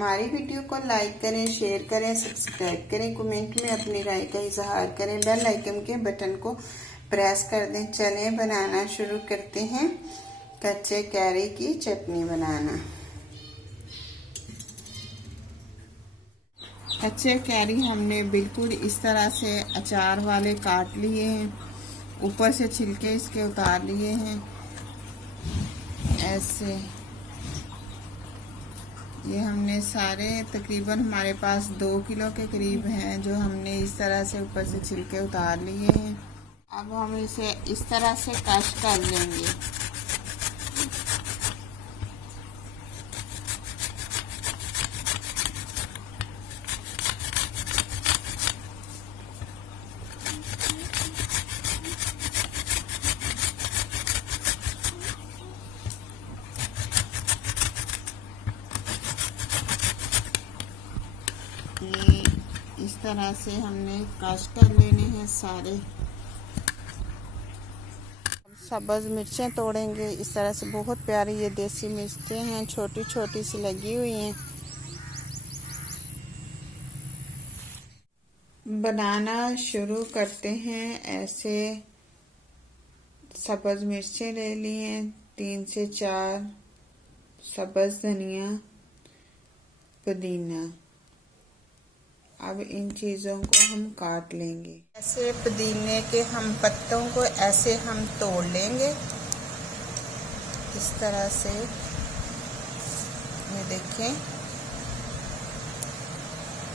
हमारी वीडियो को लाइक करें, शेयर करें, सब्सक्राइब करें, कमेंट में अपनी राय का इजहार करें, बेल आइकन के बटन को प्रेस कर दें। चलें बनाना शुरू करते हैं कच्चे कैरी की चटनी बनाना। कच्चे कैरी हमने बिल्कुल इस तरह से अचार वाले काट लिए हैं, ऊपर से छिलके इसके उतार लिए हैं ऐसे। ये हमने सारे तकरीबन हमारे पास 2 किलो के करीब हैं जो हमने इस तरह से ऊपर से छिलके उतार लिए हैं। अब हम इसे इस तरह से कश कर लेंगे। ये इस तरह से हमने कश कर लेने हैं सारे। सब्ज़ मिर्चें तोड़ेंगे इस तरह से, बहुत प्यारी ये देसी मिर्चें हैं, छोटी छोटी सी लगी हुई हैं। बनाना शुरू करते हैं ऐसे। सब्ज़ मिर्चें ले ली हैं, 3 से 4, सब्ज़ धनिया, पुदीना। अब इन चीज़ों को हम काट लेंगे। ऐसे पुदीने के हम पत्तों को ऐसे हम तोड़ लेंगे इस तरह से। ये देखें,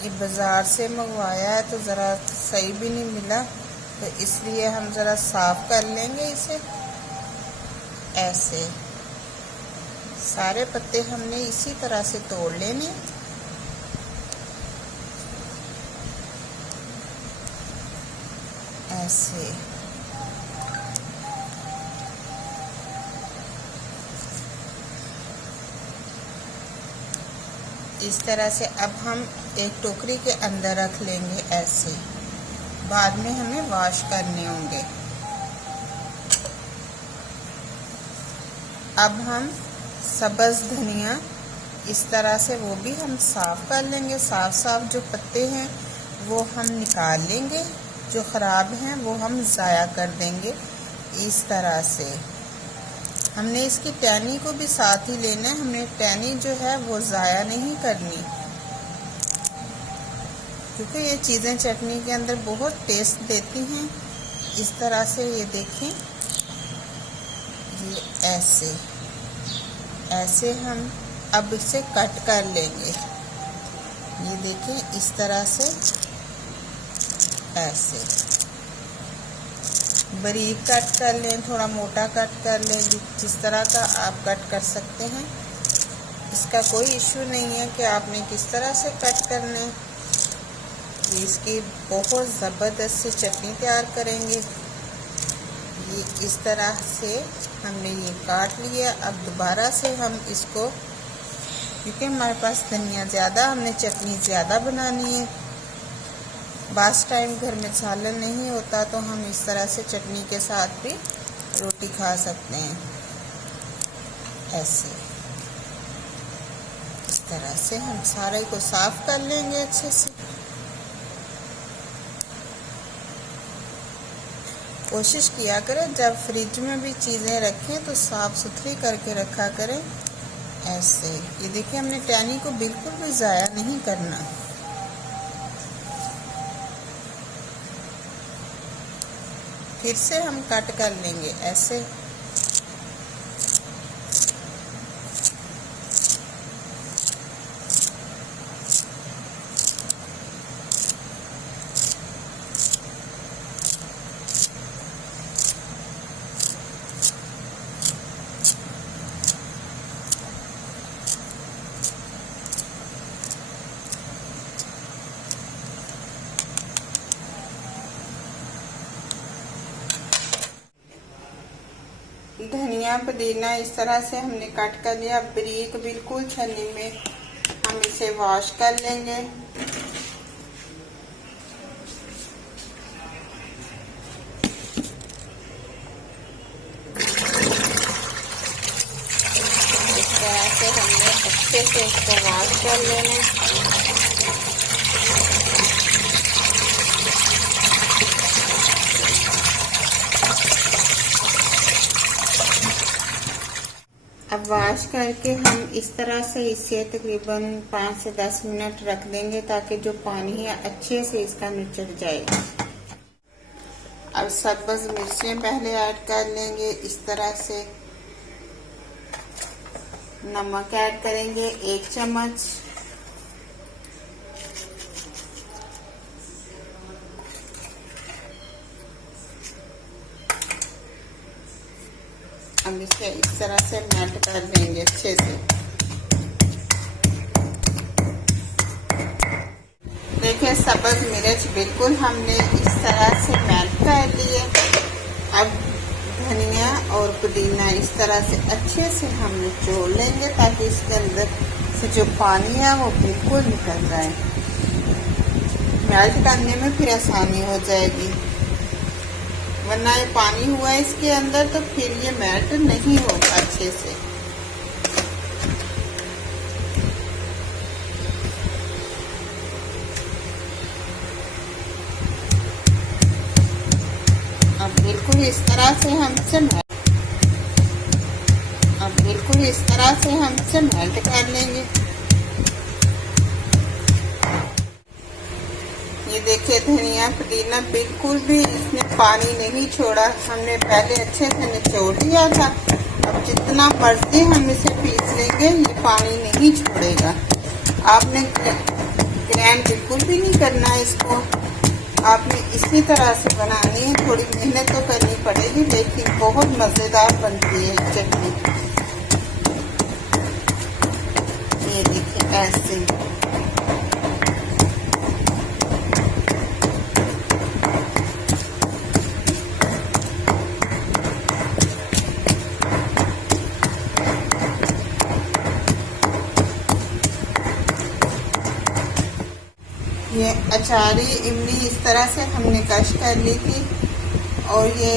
ये बाज़ार से मंगवाया है तो ज़रा सही भी नहीं मिला, तो इसलिए हम ज़रा साफ कर लेंगे इसे। ऐसे सारे पत्ते हमने इसी तरह से तोड़ लेने। ऐसे इस तरह से अब हम एक टोकरी के अंदर रख लेंगे ऐसे, बाद में हमें वॉश करने होंगे। अब हम सब्ज़ धनिया इस तरह से वो भी हम साफ कर लेंगे। साफ जो पत्ते हैं वो हम निकाल लेंगे, जो ख़राब हैं वो हम ज़ाया कर देंगे इस तरह से। हमने इसकी टहनी को भी साथ ही लेना है, हमने टहनी जो है वो ज़ाया नहीं करनी, क्योंकि ये चीज़ें चटनी के अंदर बहुत टेस्ट देती हैं। इस तरह से ये देखें, ये ऐसे हम अब इसे कट कर लेंगे। ये देखें इस तरह से, ऐसे बारीक कट कर लें, थोड़ा मोटा कट कर लें, जिस तरह का आप कट कर सकते हैं। इसका कोई इशू नहीं है कि आपने किस तरह से कट करने। इसकी बहुत ज़बरदस्त से चटनी तैयार करेंगे। ये इस तरह से हमने ये काट लिया। अब दोबारा से हम इसको, क्योंकि हमारे पास धनिया ज़्यादा, हमने चटनी ज़्यादा बनानी है, बास टाइम घर में सालन नहीं होता, तो हम इस तरह से चटनी के साथ भी रोटी खा सकते हैं। ऐसे इस तरह से हम सारे को साफ कर लेंगे अच्छे से। कोशिश किया करें जब फ्रिज में भी चीज़ें रखें तो साफ़ सुथरी करके रखा करें। ऐसे ये देखिए, हमने टहनी को बिल्कुल भी ज़ाया नहीं करना। फिर से हम कट कर लेंगे ऐसे। धनिया पुदीना इस तरह से हमने कट कर लिया। बारीक बिल्कुल छन्नी में हम इसे वॉश कर लेंगे। इस तरह से हमने अच्छे से इसको वॉश कर लेना। अब वॉश करके हम इस तरह से इसे तकरीबन 5 से 10 मिनट रख देंगे ताकि जो पानी है अच्छे से इसका निचड़ जाए। अब सब्ज़ मिर्चें पहले ऐड कर लेंगे इस तरह से। नमक ऐड करेंगे 1 चम्मच। अब इसे इस तरह से मेल्ट कर देंगे अच्छे से। देखिए सब्ज़ मिर्च बिल्कुल हमने इस तरह से मेल्ट कर लिए। अब धनिया और पुदीना इस तरह से अच्छे से हम निचोड़ लेंगे ताकि इसके अंदर से जो पानी है वो बिल्कुल निकल जाए। मेल्ट करने में फिर आसानी हो जाएगी, वरना ये पानी हुआ है इसके अंदर तो फिर ये मेल्ट नहीं होगा अच्छे से। अब बिल्कुल इस तरह से हमसे मेल्ट कर लेंगे। ये देखिए धनिया पुदीना बिल्कुल भी इसने पानी नहीं छोड़ा, हमने पहले अच्छे से निचोड़ लिया था। अब जितना मर्जी हम इसे पीस लेंगे ये पानी नहीं छोड़ेगा। आपने ग्राइंड बिल्कुल भी नहीं करना है इसको, आपने इसी तरह से बनानी है। थोड़ी मेहनत तो करनी पड़ेगी लेकिन बहुत मज़ेदार बनती है चटनी। ये देखिए ऐसे ये अचारी इमली इस तरह से हमने कश कर ली थी और ये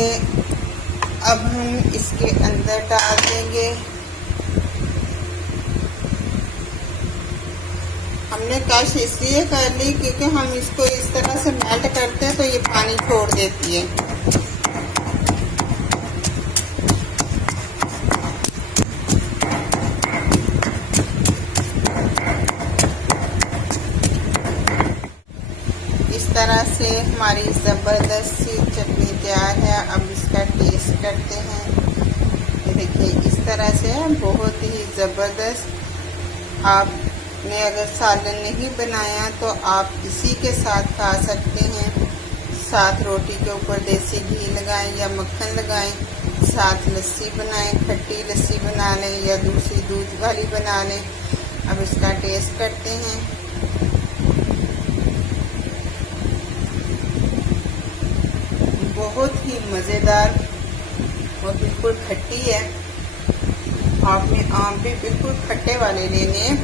अब हम इसके अंदर डाल देंगे। हमने कश इसलिए कर ली क्योंकि हम इसको इस तरह से मेल्ट करते हैं तो ये पानी छोड़ देती है। इस तरह से हमारी ज़बरदस्त सी चटनी तैयार है। अब इसका टेस्ट करते हैं। देखिए इस तरह से बहुत ही ज़बरदस्त। आपने अगर सालन नहीं बनाया तो आप इसी के साथ खा सकते हैं। साथ रोटी के ऊपर देसी घी लगाएं या मक्खन लगाएं, साथ लस्सी बनाएं, खट्टी लस्सी बना लें या दूसरी दूध वाली बना लें। अब इसका टेस्ट करते हैं। बहुत ही मज़ेदार और बिल्कुल खट्टी है। आपने आम भी बिल्कुल खट्टे वाले लेने हैं।